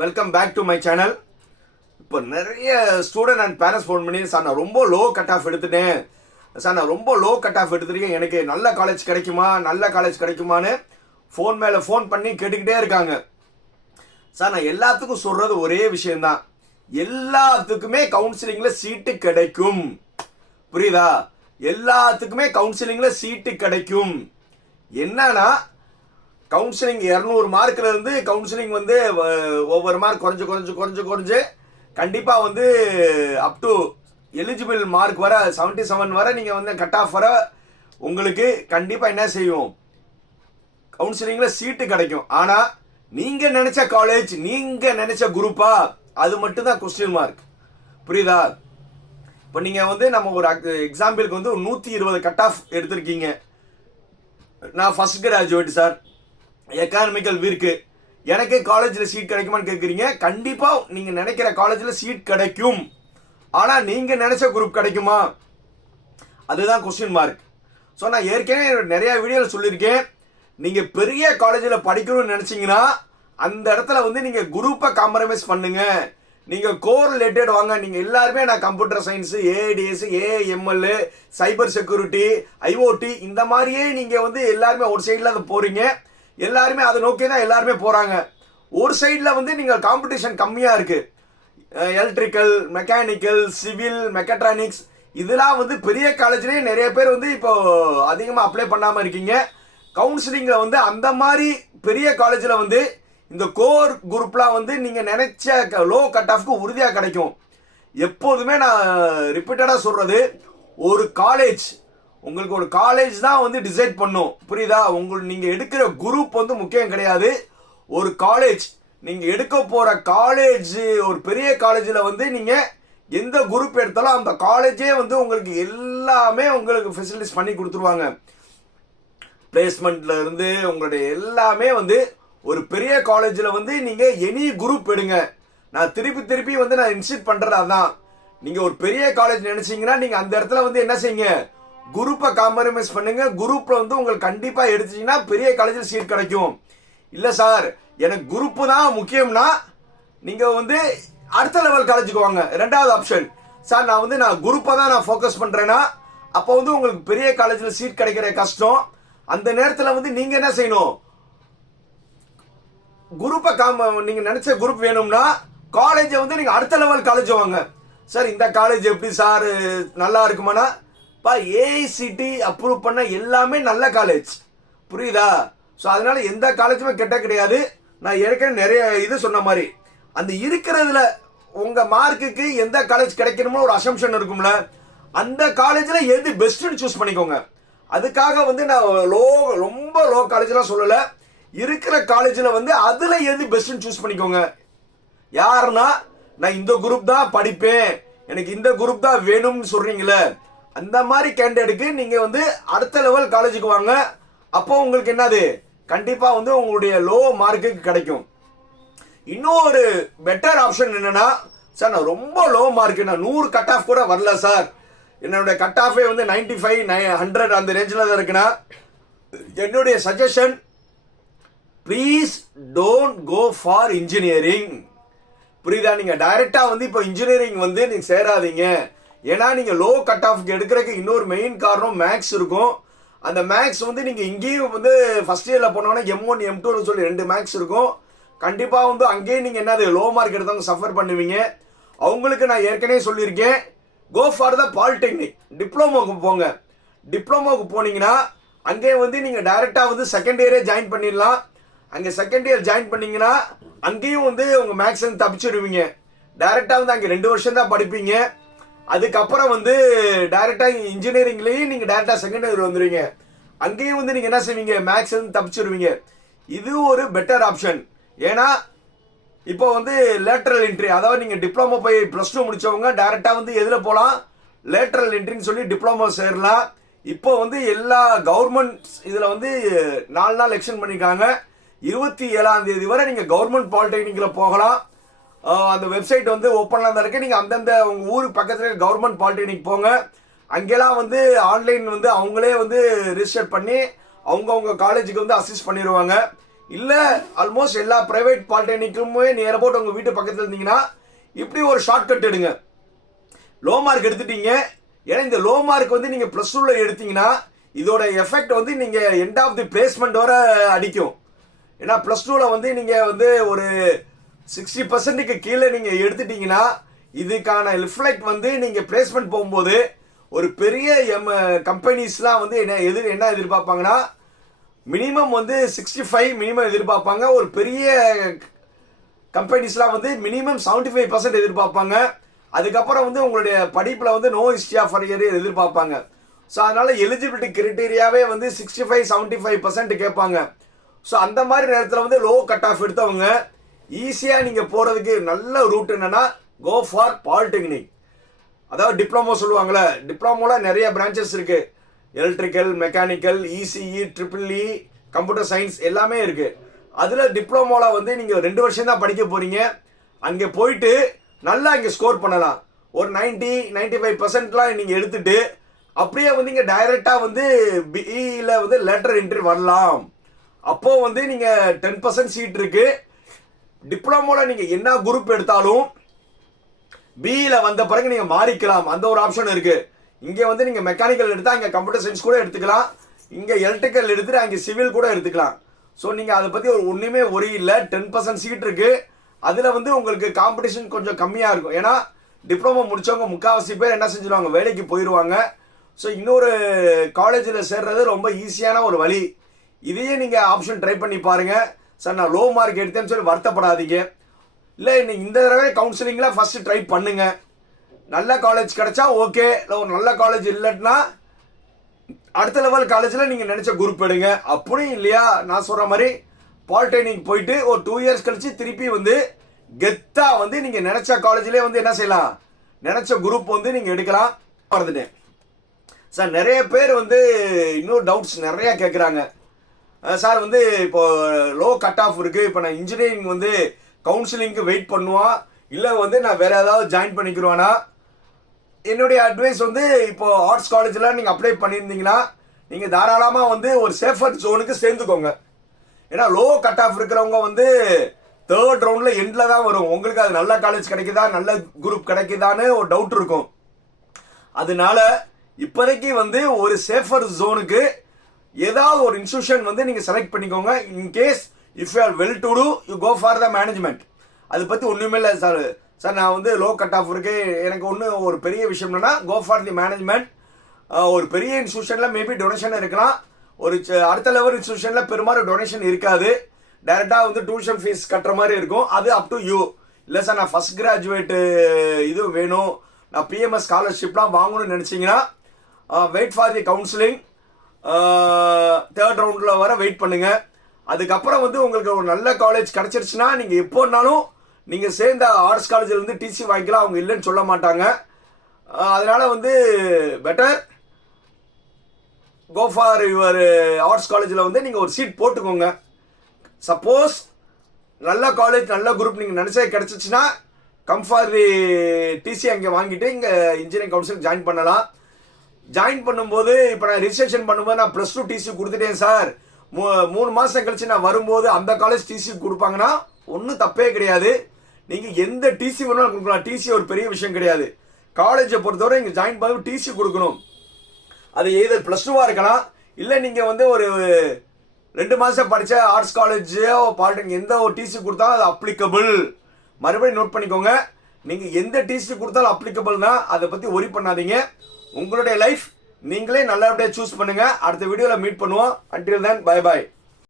Welcome back to my channel. இப்போ நிறைய student and parents phone பண்ணி, சார் நான் ரொம்ப லோ கட் ஆஃப் எடுத்துட்டேன், சார் நான் ரொம்ப லோ கட் ஆஃப் எடுத்துருக்கேன், எனக்கு நல்ல காலேஜ் கிடைக்குமான்னு ஃபோன் மேலே ஃபோன் பண்ணி கேட்டுக்கிட்டே இருக்காங்க. சார் நான் எல்லாத்துக்கும் சொல்கிறது ஒரே விஷயந்தான், எல்லாத்துக்குமே கவுன்சிலிங்கில் சீட்டு கிடைக்கும். புரியுதா? எல்லாத்துக்குமே கவுன்சிலிங்கில் சீட்டு கிடைக்கும். என்னன்னா கவுன்சிலிங் 200 மார்க்ல இருந்து கவுன்சிலிங் வந்து ஒவ்வொரு மார்க் குறைஞ்சு கண்டிப்பாக வந்து அப் டு எலிஜிபிள் மார்க் வர 77 வர நீங்கள் வந்து கட் ஆஃப் வர உங்களுக்கு கண்டிப்பாக என்ன செய்யும், கவுன்சிலிங்கில் சீட்டு கிடைக்கும். ஆனால் நீங்கள் நினச்ச காலேஜ், நீங்கள் நினச்ச குரூப்பா, அது மட்டும்தான் கொஸ்டின் மார்க். புரியுதா? இப்போ நீங்கள் வந்து நம்ம ஒரு எக்ஸாம்பிளுக்கு வந்து 120 கட் ஆஃப் எடுத்திருக்கீங்க. நான் first graduate sir, economical week, எனக்கு காலேஜில் சீட் கிடைக்குமான்னு கேட்குறீங்க. கண்டிப்பாக நீங்கள் நினைக்கிற காலேஜில் சீட் கிடைக்கும். ஆனால் நீங்கள் நினச்ச குரூப் கிடைக்குமா, அதுதான் கொஸ்டின் மார்க். ஸோ நான் ஏற்கனவே நிறைய வீடியோவில் சொல்லியிருக்கேன், நீங்கள் பெரிய காலேஜில் படிக்கணும்னு நினச்சிங்கன்னா அந்த இடத்துல வந்து நீங்கள் குரூப்பை காம்ப்ரமைஸ் பண்ணுங்க. நீங்கள் கோர் ரிலேட்டட் வாங்க. நீங்கள் எல்லாருமே நான் computer science, ADS, AML, cyber security, IOT, இந்த மாதிரியே நீங்கள் வந்து எல்லாருமே ஒரு சைடில் அதை போகிறீங்க. எல்லாருமே அதை நோக்கி தான் எல்லாருமே போகிறாங்க. ஒரு சைடில் வந்து நீங்கள் காம்படிஷன் கம்மியாக இருக்குது. எலக்ட்ரிக்கல், மெக்கானிக்கல், சிவில், மெக்கட்ரானிக்ஸ், இதெல்லாம் வந்து பெரிய காலேஜ்லேயே நிறைய பேர் வந்து இப்போ அதிகமாக அப்ளை பண்ணாமல் இருக்கீங்க. கவுன்சிலிங்கில் வந்து அந்த மாதிரி பெரிய காலேஜில் வந்து இந்த கோர் குரூப்லாம் வந்து நீங்கள் நினைச்ச லோ கட் ஆஃப்க்கு உறுதியாக கிடைக்கும். எப்போதுமே நான் ரிப்பீட்டடாக சொல்கிறது, ஒரு காலேஜ், உங்களுக்கு ஒரு காலேஜ் தான் வந்து டிசைட் பண்ணும். புரியுதா? நீங்கள் எடுக்கிற குரூப் வந்து முக்கியம் கிடையாது. ஒரு காலேஜ், நீங்கள் எடுக்க போகிற காலேஜ் ஒரு பெரிய காலேஜில் வந்து நீங்கள் எந்த குரூப் எடுத்தாலும் அந்த காலேஜே வந்து உங்களுக்கு எல்லாமே உங்களுக்கு ஃபெசிலிட்டிஸ் பண்ணி கொடுத்துருவாங்க. பிளேஸ்மெண்ட்ல இருந்து உங்களுடைய எல்லாமே வந்து ஒரு பெரிய காலேஜில் வந்து நீங்கள் எனி குரூப் எடுங்க. நான் திருப்பி வந்து நான் இன்சிட் பண்ணுறது அதான். நீங்கள் ஒரு பெரிய காலேஜ் நினைச்சீங்கன்னா நீங்கள் அந்த இடத்துல வந்து என்ன செய்யுங்க, குரூப்பை காம்ப்ரமைஸ் பண்ணுங்க. குரூப்பில் வந்து உங்களுக்கு கண்டிப்பாக எடுத்தீங்கன்னா பெரிய காலேஜில் சீட் கிடைக்கும். இல்லை சார் எனக்கு குரூப்பு தான் முக்கியம்னா நீங்கள் வந்து அடுத்த லெவல் காலேஜுக்கு வாங்க. ரெண்டாவது ஆப்ஷன், சார் நான் குரூப்பை தான் நான் ஃபோக்கஸ் பண்ணுறேன்னா அப்போ வந்து உங்களுக்கு பெரிய காலேஜில் சீட் கிடைக்கிற கஷ்டம். அந்த நேரத்தில் வந்து நீங்கள் என்ன செய்யணும், குரூப்பை நீங்கள் நினச்ச குரூப் வேணும்னா காலேஜை வந்து நீங்கள் அடுத்த லெவல் காலேஜ் வாங்க. சார் இந்த காலேஜ் எப்படி சார் நல்லா இருக்குமானா, ஏஐசிடி அப்ரூவ் பண்ண எல்லாமே நல்ல காலேஜ். புரியுதா? ஸோ அதனால எந்த காலேஜுமே கெட்ட கிடையாது. நான் ஏற்கனவே நிறைய இது சொன்ன மாதிரி அந்த இருக்கிறதுல உங்கள் மார்க்குக்கு எந்த காலேஜ் கிடைக்கணுமோ ஒரு அசம்ஷன் இருக்கும்ல, அந்த காலேஜில் எது பெஸ்ட்டுன்னு சூஸ் பண்ணிக்கோங்க. அதுக்காக வந்து நான் ரொம்ப லோ காலேஜ்லாம் சொல்லலை. இருக்கிற காலேஜில் வந்து அதில் எது பெஸ்ட்டுன்னு சூஸ் பண்ணிக்கோங்க. யாருன்னா நான் இந்த குரூப் தான் படிப்பேன், எனக்கு இந்த குரூப் தான் வேணும்னு சொல்கிறீங்களே, அந்த மாதிரி கேண்டிடேட்டுக்கு நீங்கள் வந்து அடுத்த லெவல் காலேஜுக்கு வாங்க. அப்போ உங்களுக்கு என்னது, கண்டிப்பாக வந்து உங்களுடைய லோ மார்க்குக்கு கிடைக்கும். இன்னொரு பெட்டர் ஆப்ஷன் என்னன்னா, சார் நான் ரொம்ப லோ மார்க், நான் 100 கட் ஆஃப் கூட வரல சார், என்னுடைய கட் ஆஃபே வந்து 95, 100 அந்த ரேஞ்சில் தான் இருக்குன்னா, என்னுடைய suggestion, please don't go for engineering. புரியுதா? நீங்கள் டைரெக்டாக வந்து இப்போ இன்ஜினியரிங் வந்து நீங்கள் சேராதீங்க. ஏன்னா நீங்கள் லோ கட் ஆஃப்க்கு எடுக்கிறதுக்கு இன்னொரு மெயின் காரணம் மேக்ஸ் இருக்கும். அந்த மேக்ஸ் வந்து நீங்கள் இங்கேயும் வந்து ஃபர்ஸ்ட் இயரில் போனோன்னா M1 M2ன்னு சொல்லி 2 மேக்ஸ் இருக்கும். கண்டிப்பாக வந்து அங்கேயும் நீங்கள் என்னது லோ மார்க் எடுத்தவங்க சஃபர் பண்ணுவீங்க. அவங்களுக்கு நான் ஏற்கனவே சொல்லியிருக்கேன், கோ ஃபார் த பாலிடெக்னிக், டிப்ளமோக்கு போங்க. டிப்ளமோக்கு போனீங்கன்னா அங்கே வந்து நீங்கள் டைரெக்டாக வந்து செகண்ட் இயரே ஜாயின் பண்ணிடலாம். அங்கே செகண்ட் இயர் ஜாயின் பண்ணீங்கன்னா அங்கேயும் வந்து உங்கள் மேக்ஸ் வந்து தப்பிச்சிடுவீங்க. டைரெக்டாக வந்து அங்கே 2 வருஷம் தான் படிப்பீங்க. அதுக்கப்புறம் வந்து டைரெக்டாக இன்ஜினியரிங்லேயும் நீங்கள் டைரெக்டாக செகண்ட் இயர் வந்துடுவீங்க. அங்கேயும் வந்து நீங்கள் என்ன செய்வீங்க, மேக்ஸ் வந்து தப்பிச்சிடுவீங்க. இது ஒரு பெட்டர் ஆப்ஷன். ஏன்னா இப்போ வந்து லேட்டரல் என்ட்ரி, அதாவது நீங்கள் டிப்ளமோ போய் +2 முடித்தவங்க டைரெக்டாக வந்து எதில் போகலாம், லேட்டரல் என்ட்ரின்னு சொல்லி டிப்ளமோ சேரலாம். இப்போ வந்து எல்லா கவர்மெண்ட் இதில் வந்து 4 நாள் எக்ஸ்டெண்ட் பண்ணியிருக்காங்க. 27ஆம் தேதி வரை நீங்கள் கவர்மெண்ட் பாலிடெக்னிக்கில் போகலாம். அந்த வெப்சைட் வந்து ஓப்பன்லாம் தான் இருக்குது. நீங்கள் அந்தந்த உங்கள் ஊருக்கு பக்கத்தில் கவர்மெண்ட் பாலிடெக்னிக் போங்க. அங்கெல்லாம் வந்து ஆன்லைன் வந்து அவங்களே வந்து ரிஜிஸ்டர் பண்ணி அவங்கவுங்க காலேஜுக்கு வந்து அசிஸ்ட் பண்ணிடுவாங்க. இல்லை ஆல்மோஸ்ட் எல்லா ப்ரைவேட் பாலிடெக்னிக்குமே நியர் அபவுட் உங்கள் வீட்டு பக்கத்தில் இருந்தீங்கன்னா இப்படி ஒரு ஷார்ட்கட் எடுங்க. லோ மார்க் எடுத்துட்டீங்க. ஏன்னா இந்த லோ மார்க் வந்து நீங்கள் ப்ளஸ் டூவில் எடுத்தீங்கன்னா இதோட எஃபெக்ட் வந்து நீங்கள் எண்ட் ஆஃப் தி பிளேஸ்மெண்ட் வர அடிக்கும். ஏன்னா ப்ளஸ் டூவில் வந்து நீங்கள் வந்து ஒரு 60% கீழே நீங்கள் எடுத்துட்டீங்கன்னா இதுக்கான ரிஃப்ளெக்ட் வந்து நீங்கள் பிளேஸ்மெண்ட் போகும்போது ஒரு பெரிய கம்பெனிஸ்லாம் வந்து என்ன எதிர்பார்ப்பாங்கன்னா மினிமம் வந்து 65 மினிமம் எதிர்பார்ப்பாங்க. ஒரு பெரிய கம்பெனிஸ்லாம் வந்து மினிமம் 75% எதிர்பார்ப்பாங்க. அதுக்கப்புறம் வந்து உங்களுடைய படிப்பில் வந்து நோ ஹிஸ்ட்ரி ஆஃப் அரியர் எதிர்பார்ப்பாங்க. ஸோ அதனால எலிஜிபிலிட்டி கிரைட்டீரியாவே வந்து 65-75% கேட்பாங்க. ஸோ அந்த மாதிரி நேரத்தில் வந்து லோ கட் ஆஃப் எடுத்தவங்க ஈஸியாக நீங்கள் போகிறதுக்கு நல்ல ரூட் என்னன்னா கோ ஃபார் பாலிடெக்னிக். அதாவது டிப்ளமோ சொல்லுவாங்களே, டிப்ளமோவில் நிறைய பிரான்ச்சஸ் இருக்குது. Electrical, mechanical, ECE, triple E, computer science எல்லாமே இருக்குது. அதில் டிப்ளமோவில் வந்து நீங்கள் 2 வருஷம் தான் படிக்க போகிறீங்க. அங்கே போயிட்டு நல்லா இங்கே ஸ்கோர் பண்ணலாம். ஒரு 90-95%லாம் நீங்கள் எடுத்துட்டு அப்படியே வந்து இங்கே டைரெக்டாக வந்து பிஇயில் வந்து லேட்டர் என்ட்ரி வரலாம். அப்போது வந்து நீங்கள் 10% சீட் இருக்குது. டிப்ளமோவில் நீங்கள் என்ன குரூப் எடுத்தாலும் பிஇயில் வந்த பிறகு நீங்கள் மாறிக்கலாம். அந்த ஒரு ஆப்ஷன் இருக்குது. இங்கே வந்து நீங்கள் மெக்கானிக்கல் எடுத்தால் இங்கே கம்ப்யூட்டர் சயின்ஸ் கூட எடுத்துக்கலாம். இங்கே எலக்ட்ரிக்கல் எடுத்துட்டு அங்கே சிவில் கூட எடுத்துக்கலாம். ஸோ நீங்கள் அதை பற்றி ஒன்றுமே ஒரே இல்லை. 10% சீட் இருக்குது. அதில் வந்து உங்களுக்கு காம்படிஷன் கொஞ்சம் கம்மியாக இருக்கும். ஏன்னா டிப்ளமோ முடித்தவங்க முக்கால்வாசி பேர் என்ன செஞ்சிருவாங்க, வேலைக்கு போயிடுவாங்க. ஸோ இன்னொரு காலேஜில் சேர்றது ரொம்ப ஈஸியான ஒரு வழி. இதையே நீங்கள் ஆப்ஷன் ட்ரை பண்ணி பாருங்கள். சார் நான் லோ மார்க் எடுத்தேன்னு சொல்லி வருத்தப்படாதீங்க. இல்லை இந்த தடவை கவுன்சிலிங்கில் ஃபஸ்ட்டு ட்ரை பண்ணுங்க. நல்ல காலேஜ் கிடைச்சா ஓகே. இல்லை ஒரு நல்ல காலேஜ் இல்லைன்னா அடுத்த லெவல் காலேஜில் நீங்கள் நினச்ச குரூப் எடுங்க. அப்படியும் இல்லையா நான் சொல்கிற மாதிரி பாலிடெக்னிக் போயிட்டு ஒரு 2 இயர்ஸ் கழிச்சு திருப்பி வந்து கெத்தா வந்து நீங்கள் நினச்ச காலேஜ்லேயே வந்து என்ன செய்யலாம், நினச்ச குரூப் வந்து நீங்கள் எடுக்கலாம். மறந்துட்டேன் சார், நிறைய பேர் வந்து இன்னும் டவுட்ஸ் நிறையா கேட்குறாங்க. சார் வந்து இப்போ லோ கட் ஆஃப் இருக்குது, இப்போ நான் இன்ஜினியரிங் வந்து கவுன்சிலிங்க்கு வெயிட் பண்ணுவான், இல்லை வந்து நான் வேறு ஏதாவது ஜாயின் பண்ணிக்கிறேன்னா, என்னுடைய அட்வைஸ் வந்து இப்போ ஆர்ட்ஸ் காலேஜில் நீங்கள் அப்ளை பண்ணியிருந்தீங்கன்னா நீங்கள் தாராளமாக வந்து ஒரு சேஃபர் ஜோனுக்கு சேர்ந்துக்கோங்க. ஏன்னா லோ கட் ஆஃப் இருக்கிறவங்க வந்து 3rd ரவுண்டில் எண்டில் தான் வரும். உங்களுக்கு அது நல்ல காலேஜ் கிடைக்குதா, நல்ல குரூப் கிடைக்குதான்னு ஒரு டவுட் இருக்கும். அதனால இப்போதைக்கு வந்து ஒரு சேஃபர் ஜோனுக்கு ஏதாவது ஒரு இன்ஸ்டியூஷன் வந்து நீங்கள் செலக்ட் பண்ணிக்கோங்க. In case if you are well to do you go for the management. அதை பற்றி ஒன்றுமே இல்லை சார். நான் வந்து லோ கட் ஆஃப் இருக்கு, எனக்கு ஒரு பெரிய விஷயம் என்னன்னா கோ ஃபார் தி மேனேஜ்மெண்ட். ஒரு பெரிய இன்ஸ்டியூஷனில் மேபி டொனேஷன் இருக்கலாம். ஒரு அடுத்த லெவல் இன்ஸ்டியூஷனில் பெரும்பாலும் டொனேஷன் இருக்காது. டைரெக்டாக வந்து டியூஷன் ஃபீஸ் கட்டுற மாதிரி இருக்கும். அது அப் டு யூ. இல்லை சார் நான் ஃபஸ்ட் கிராஜுவேட்டு இது வேணும், நான் பிஎம்எஸ் ஸ்காலர்ஷிப்லாம் வாங்கணும்னு நினச்சிங்கன்னா wait for the counselling. 3rd ரவுண்டில் வர வெயிட் பண்ணுங்கள். அதுக்கப்புறம் வந்து உங்களுக்கு ஒரு நல்ல காலேஜ் கிடச்சிருச்சுன்னா நீங்கள் எப்போனாலும் நீங்கள் சேர்ந்த ஆர்ட்ஸ் காலேஜில் வந்து டிசி வாங்கிக்கலாம். அவங்க இல்லைன்னு சொல்ல மாட்டாங்க. அதனால் வந்து better go for your arts காலேஜில் வந்து நீங்கள் ஒரு சீட் போட்டுக்கோங்க. சப்போஸ் நல்ல காலேஜ் நல்ல குரூப் நீங்கள் நினச்சே கிடச்சிச்சின்னா கம் ஃபார் தி டிசி அங்கே வாங்கிட்டு இங்கே இன்ஜினியரிங் கவுன்சில் ஜாயின் பண்ணலாம். ஜாயின் பண்ணும்போது இப்போ நான் ரிஜிஸ்ட்ரேஷன் பண்ணும்போது நான் +2 டிசி கொடுத்துட்டேன் சார், 3 மாதம் கழிச்சு நான் வரும்போது அந்த காலேஜ் டிசி கொடுப்பாங்கன்னா ஒன்றும் தப்பே கிடையாது. நீங்கள் எந்த டிசி வேணாலும் கொடுக்கலாம். டிசி ஒரு பெரிய விஷயம் கிடையாது. காலேஜை பொறுத்தவரை இங்கே ஜாயின் பண்ணி டிசி கொடுக்கணும். அது எதர் +2 இருக்கலாம், இல்லை நீங்கள் வந்து ஒரு 2 மாதம் படித்த ஆர்ட்ஸ் காலேஜோ பாலிடெக்னிக் எந்த ஒரு டிசி கொடுத்தாலும் அது அப்ளிகபிள். மறுபடியும் நோட் பண்ணிக்கோங்க, நீங்கள் எந்த டிசி கொடுத்தாலும் அப்ளிகபிள்னா அதை பற்றி ஒரி பண்ணாதீங்க. உங்களுடைய லைஃப் நீங்களே நல்லபடியாக சூஸ் பண்ணுங்கள். அடுத்த வீடியோவில் மீட் பண்ணுவோம். Until then bye bye.